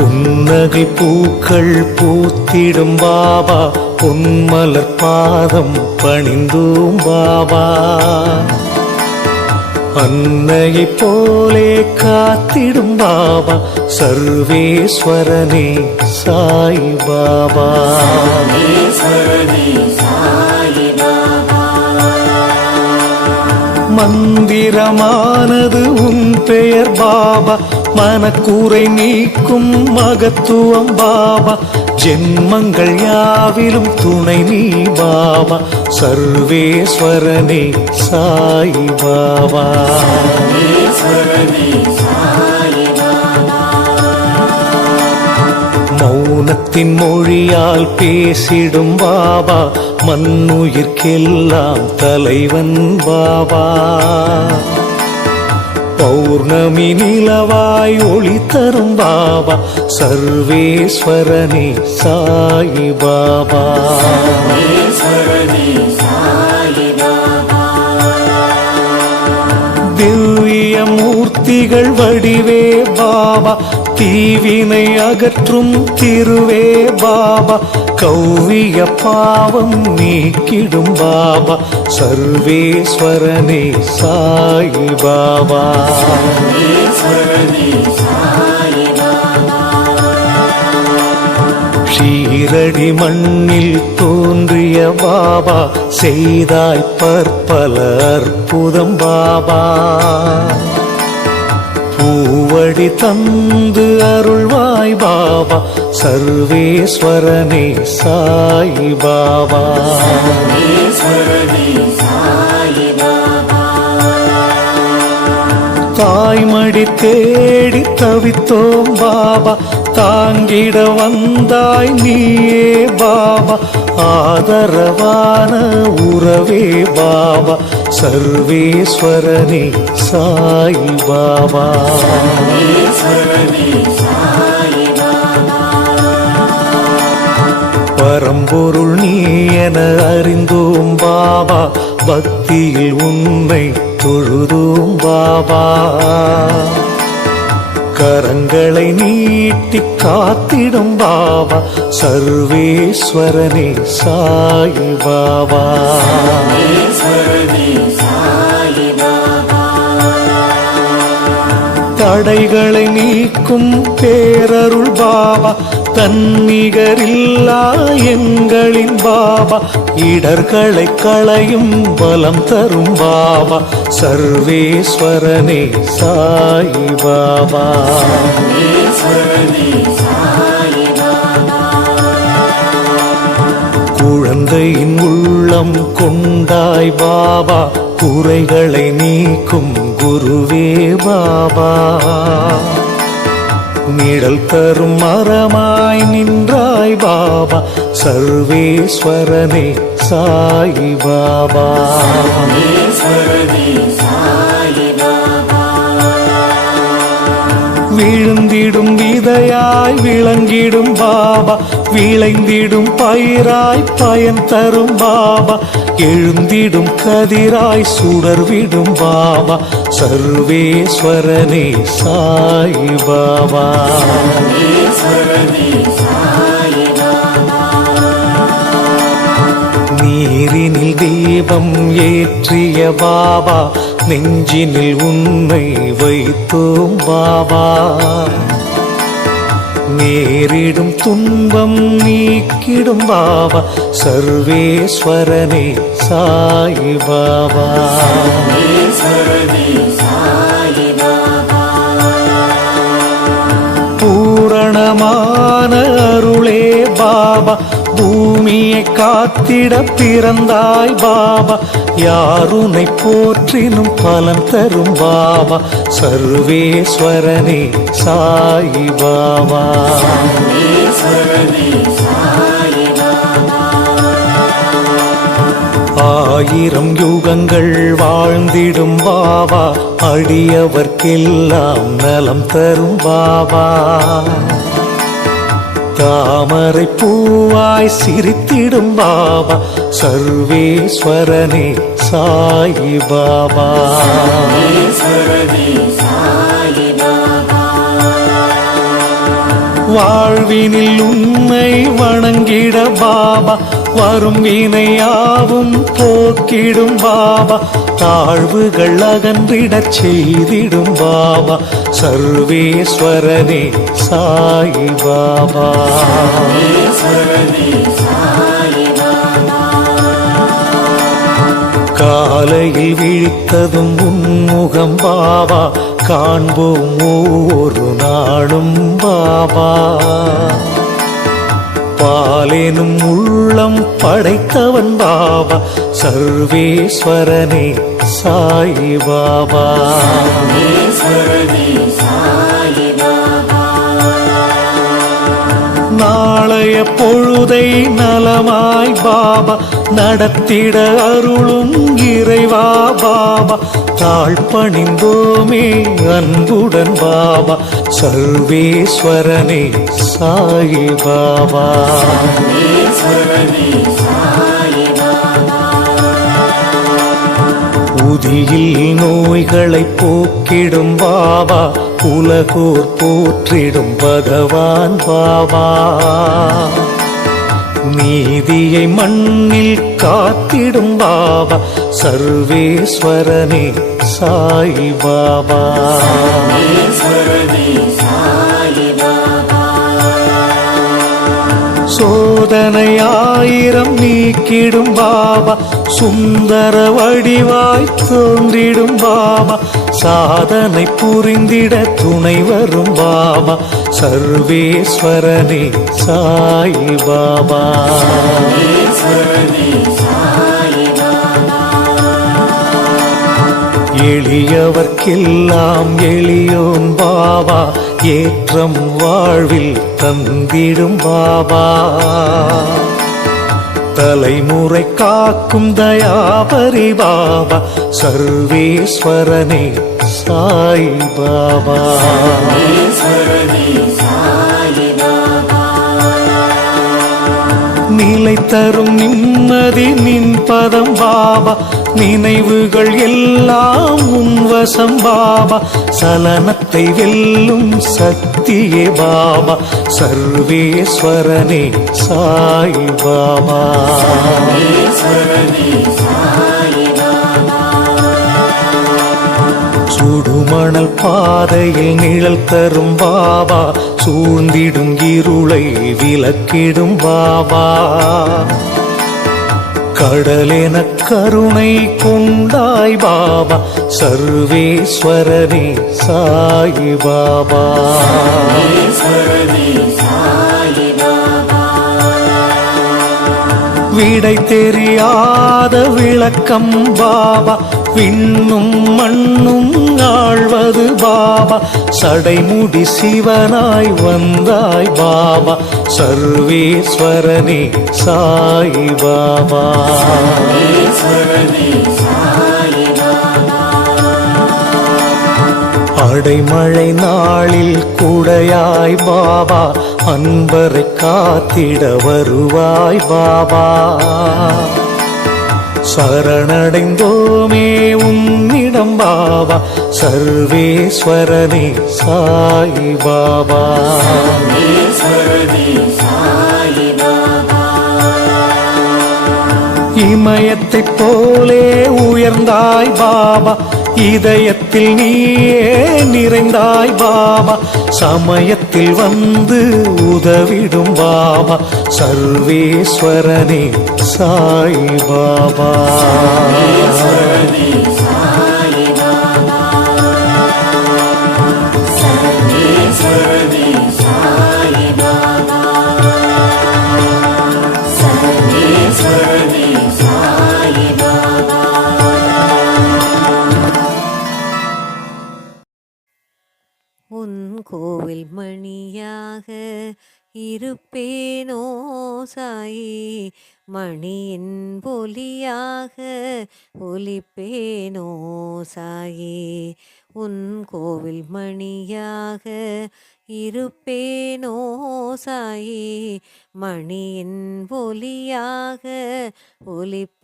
புன்னகை பூக்கள் பூத்திடும் பாபா, பொன்மலர் பாதம் பணிந்தோம் பாபா. அன்னையை போலே காத்திடும் பாபா, சர்வேஸ்வரனே சாய் பாபா. மந்திரமானது உன் பெயர் பாபா, மனக்கூரை நீக்கும் மகத்துவம் பாபா. ஜென்மங்கள் யாவிலும் துணை நீ பாபா, சர்வேஸ்வரனே சாய் பாபா. மௌனத்தின் மொழியால் பேசிடும் பாபா, மண்ணுயிர்க்கெல்லாம் தலைவன் பாபா. பௌர்ணமி நிலவாய் ஒளி தரும் பாபா, சர்வேஸ்வரனே சாய் பாபா. திவ்ய மூர்த்திகள் வடிவே பாபா, தீவினை அகற்றும் திருவே பாபா. கௌவிய பாவம் நீக்கிடும் பாபா, சர்வேஸ்வரனே சாய் பாபா. ஷீரடி மண்ணில் தோன்றிய பாபா, செய்தாய் பற்பல அற்புதம் பாபா. பூவடி தந்து அருள்வாய் பாபா, சர்வேஸ்வரனே சாய் பாபா. தாய்மடி தேடி தவித்தோம் பாபா, தாங்கிட வந்தாய் நீயே பாபா. ஆதரவான உறவே பாபா, சர்வேஸ்வரனே சாய் பாபா. பரம்பொருள் நீ என அறிந்தோம் பாபா, பக்தியில் உன்னை தொழுதோம் பாபா. கரங்களை நீட்டி காத்திடும் பாபா, சர்வேஸ்வரனே சாய் பாபா. தடைகளை நீக்கும் பேரருள் பாபா, தன்னிகரில்லா எங்களின் பாபா. இடர்களை களையும் பலம் தரும் பாபா, சர்வேஸ்வரனே சாய் பாபா. குழந்தையின் உள்ளம் கொண்டாய் பாபா, குறைகளை நீக்கும் குருவே பாபா. நிழல் தரும் மரமாய் நின்றாய் பாபா, சர்வேஸ்வரனே சாய் பாபா. விழுந்திடும் விதையாய் விளங்கிடும் பாபா, விளைந்திடும் பயிராய் பயன் தரும் பாபா. எழுந்திடும் கதிராய் சுடர்விடும் பாபா, சர்வேஸ்வரனே சாய் பாபா. நீரினில் தீபம் ஏற்றிய பாபா, நெஞ்சினில் உன்னை வைத்தோம் பாபா. நேரிடும் துன்பம் நீக்கிடும் பாபா, சர்வேஸ்வரனே சாய் பாபா. பூரணமான அருளே பாபா, பூமியை காத்திட பிறந்தாய் பாபா. யாருனை போற்றினும் பலன் தரும் பாபா, சர்வேஸ்வரனே சாய் பாபா. ஆயிரம் யுகங்கள் வாழ்ந்திடும் பாபா, அடியவர்க்கெல்லாம் நலம் தரும் பாபா. தாமரை பூவாய் சிரித்திடும் பாபா, சர்வேஸ்வரனே சாய் பாபா. வாழ்வினில் உன்னை வணங்கிட பாபா வரும் வினையாவும் போக்கிடும் பாபா தாழ்வுகள் அகன்றிடச் செய்திடும் பாபா சர்வேஸ்வரனே சாயி பாபா காலையில் விழித்ததும் உன்முகம் பாபா காண்போம் ஒவ்வொரு நாளும் பாபா பாலேனும் உள்ளம் படைத்தவன் பாபா சர்வேஸ்வரனே சாயி பாபா நாளைய பொழுதை நலமாய் பாபா நடத்திட அருளும் இறைவா பாபா தாழ்பணிந்தோமே அன்புடன் பாபா சர்வேஸ்வரனே சாயி பாபா உதியில் நோய்களை போக்கிடும் பாபா உலகோர் போற்றிடும் பகவான் பாபா நீதியை மண்ணில் காத்திடும் பாபா சர்வேஸ்வரனே சாயி பாபா சோதனையாயிரம் நீக்கிடும் பாபா சுந்தர வடிவாய் தோன்றிடும் பாபா சாதனை புரிந்திட துணை வரும் பாபா சர்வேஸ்வரனே சாயி பாபா எளியவர்க்கெல்லாம் எளியோன் பாபா ஏற்றம் வாழ்வில் தந்திடும் பாபா தலைமுறை காக்கும் தயாபரி பாபா சர்வேஸ்வரனே சாயி பாபா நிலை தரும் நிம்மதி நின் பதம் பாபா நினைவுகள் எல்லாம் உன்வசம் பாபா சலனத்தை வெல்லும் சக்தியே பாபா சர்வேஸ்வரனே சாயி பாபா சுடுமணல் பாதையில் நிழல் தரும் பாபா சூழ்ந்திடும் இருளை விலக்கிடும் பாபா கடலென கருணை கொண்டாய் பாபா சர்வேஸ்வரனே சாயி பாபா விடை தெரியாத விளக்கம் பாபா விண்ணும் மண்ணும் ஆழ்வது பாபா சடைமுடி சிவனாய் வந்தாய் பாபா சர்வேஸ்வரனே சாயி பாபா அடைமழை நாளில் குடையாய் பாபா அன்பரை காத்திட வருவாய் பாபா சரணடைந்தோமே உன்னிடம் பாபா சர்வேஸ்வரனே சாயி பாபா இமயத்தைப் போலே உயர்ந்தாய் பாபா இதயத்தில் நீயே நிறைந்தாய் பாபா சமயத்தில் வந்து உதவிடும் பாபா சர்வேஸ்வரனே சாயி பாபா உன் கோவில் மணியாக இருப்பேனோ சாயி மணியின் ஒலியாக ஒலிப்பேனோ சாயி உன் கோவில் மணியாக இருப்பேனோ சாயி மணியின் ஒலியாக ஒலிப்பே